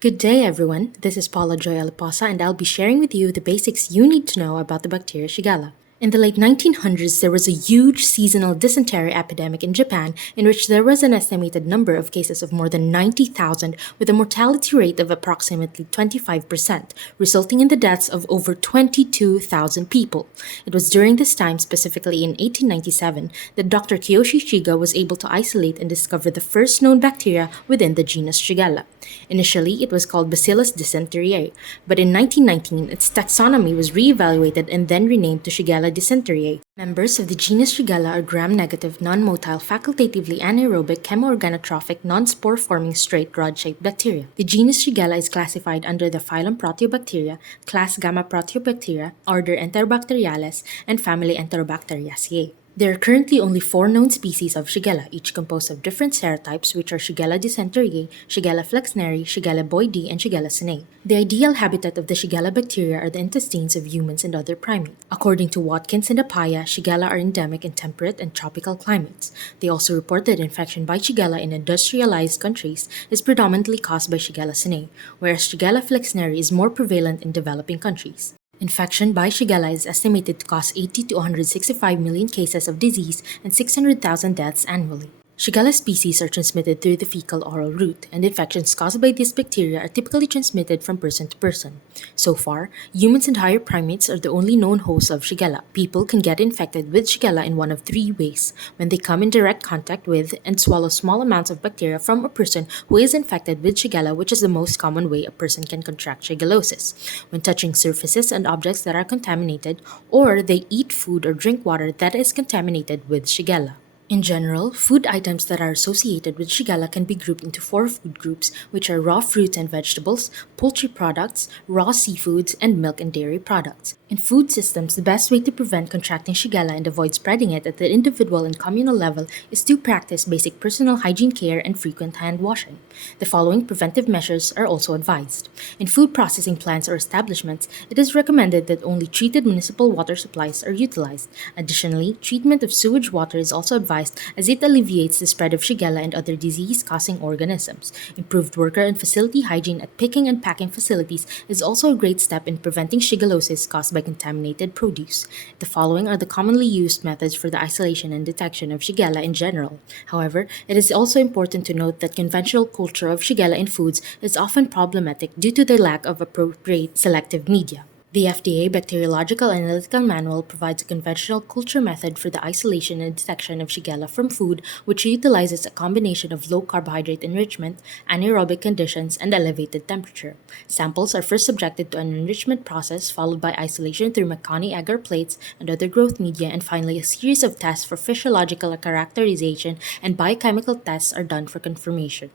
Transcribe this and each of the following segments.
Good day, everyone. This is Paula Joy Aliposa, and I'll be sharing with you the basics you need to know about the bacteria Shigella. In the late 1900s, there was a huge seasonal dysentery epidemic in Japan in which there was an estimated number of cases of more than 90,000 with a mortality rate of approximately 25%, resulting in the deaths of over 22,000 people. It was during this time, specifically in 1897, that Dr. Kiyoshi Shiga was able to isolate and discover the first known bacteria within the genus Shigella. Initially, it was called Bacillus dysenteriae, but in 1919, its taxonomy was re-evaluated and then renamed to Shigella dysenteriae. Members of the genus Shigella are gram-negative, non-motile, facultatively anaerobic, chemoorganotrophic, non-spore-forming straight rod-shaped bacteria. The genus Shigella is classified under the phylum Proteobacteria, class Gamma Proteobacteria, order Enterobacteriales, and family Enterobacteriaceae. There are currently only 4 known species of Shigella, each composed of different serotypes, which are Shigella dysenteriae, Shigella flexneri, Shigella boydii, and Shigella cinnae. The ideal habitat of the Shigella bacteria are the intestines of humans and other primates. According to Watkins and Apaya, Shigella are endemic in temperate and tropical climates. They also report that infection by Shigella in industrialized countries is predominantly caused by Shigella cinnae, whereas Shigella flexneri is more prevalent in developing countries. Infection by Shigella is estimated to cause 80 to 165 million cases of disease and 600,000 deaths annually. Shigella species are transmitted through the fecal-oral route, and infections caused by these bacteria are typically transmitted from person to person. So far, humans and higher primates are the only known hosts of Shigella. People can get infected with Shigella in one of 3 ways: when they come in direct contact with and swallow small amounts of bacteria from a person who is infected with Shigella, which is the most common way a person can contract shigellosis; when touching surfaces and objects that are contaminated; or they eat food or drink water that is contaminated with Shigella. In general, food items that are associated with Shigella can be grouped into 4 food groups, which are raw fruits and vegetables, poultry products, raw seafoods, and milk and dairy products. In food systems, the best way to prevent contracting Shigella and avoid spreading it at the individual and communal level is to practice basic personal hygiene care and frequent hand washing. The following preventive measures are also advised. In food processing plants or establishments, it is recommended that only treated municipal water supplies are utilized. Additionally, treatment of sewage water is also advised as it alleviates the spread of Shigella and other disease-causing organisms. Improved worker and facility hygiene at picking and packing facilities is also a great step in preventing shigellosis caused by contaminated produce. The following are the commonly used methods for the isolation and detection of Shigella in general. However, it is also important to note that conventional culture of Shigella in foods is often problematic due to the lack of appropriate selective media. The FDA Bacteriological Analytical Manual provides a conventional culture method for the isolation and detection of Shigella from food, which utilizes a combination of low carbohydrate enrichment, anaerobic conditions, and elevated temperature. Samples are first subjected to an enrichment process, followed by isolation through Makani agar plates and other growth media, and finally a series of tests for physiological characterization and biochemical tests are done for confirmation.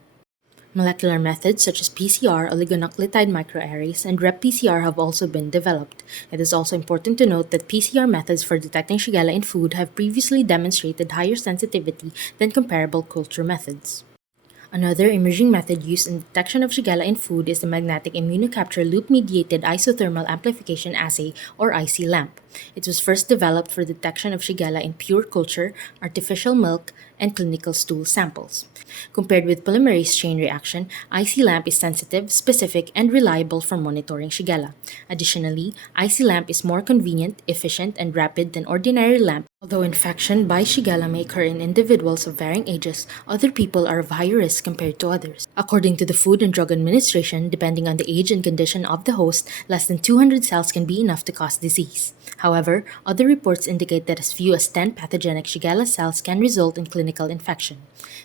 Molecular methods such as PCR, oligonucleotide microarrays, and rep-PCR have also been developed. It is also important to note that PCR methods for detecting Shigella in food have previously demonstrated higher sensitivity than comparable culture methods. Another emerging method used in detection of Shigella in food is the magnetic immunocapture loop-mediated isothermal amplification assay, or IC-LAMP. It was first developed for detection of Shigella in pure culture, artificial milk, and clinical stool samples. Compared with polymerase chain reaction, IC-LAMP is sensitive, specific, and reliable for monitoring Shigella. Additionally, IC-LAMP is more convenient, efficient, and rapid than ordinary LAMP. Although infection by Shigella may occur in individuals of varying ages, other people are of higher risk compared to others. According to the Food and Drug Administration, depending on the age and condition of the host, less than 200 cells can be enough to cause disease. However, other reports indicate that as few as 10 pathogenic Shigella cells can result in clinical infection.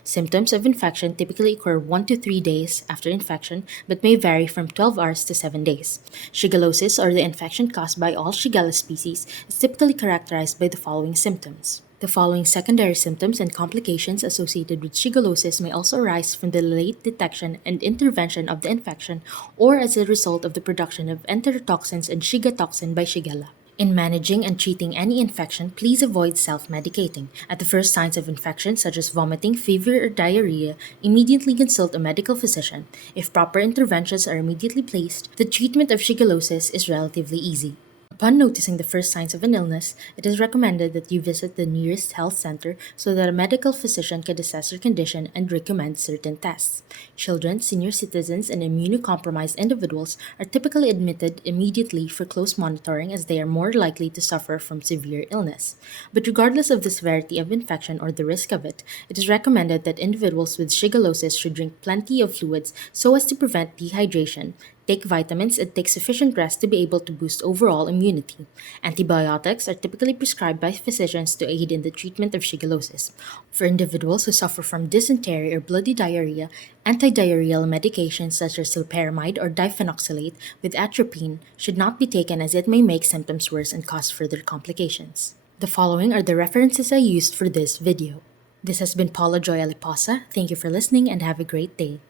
Symptoms of infection typically occur 1 to 3 days after infection, but may vary from 12 hours to 7 days. Shigellosis, or the infection caused by all Shigella species, is typically characterized by the following symptoms. The following secondary symptoms and complications associated with shigellosis may also arise from the late detection and intervention of the infection or as a result of the production of enterotoxins and Shiga toxin by Shigella. In managing and treating any infection, please avoid self-medicating. At the first signs of infection, such as vomiting, fever, or diarrhea, immediately consult a medical physician. If proper interventions are immediately placed, the treatment of shigellosis is relatively easy. Upon noticing the first signs of an illness, it is recommended that you visit the nearest health center so that a medical physician can assess your condition and recommend certain tests. Children, senior citizens, and immunocompromised individuals are typically admitted immediately for close monitoring as they are more likely to suffer from severe illness. But regardless of the severity of infection or the risk of it, it is recommended that individuals with shigellosis should drink plenty of fluids so as to prevent dehydration, take vitamins, and take sufficient rest to be able to boost overall immunity. Antibiotics are typically prescribed by physicians to aid in the treatment of shigellosis. For individuals who suffer from dysentery or bloody diarrhea, antidiarrheal medications such as loperamide or diphenokylate with atropine should not be taken as it may make symptoms worse and cause further complications. The following are the references I used for this video. This has been Paula Joy Aliposa. Thank you for listening and have a great day.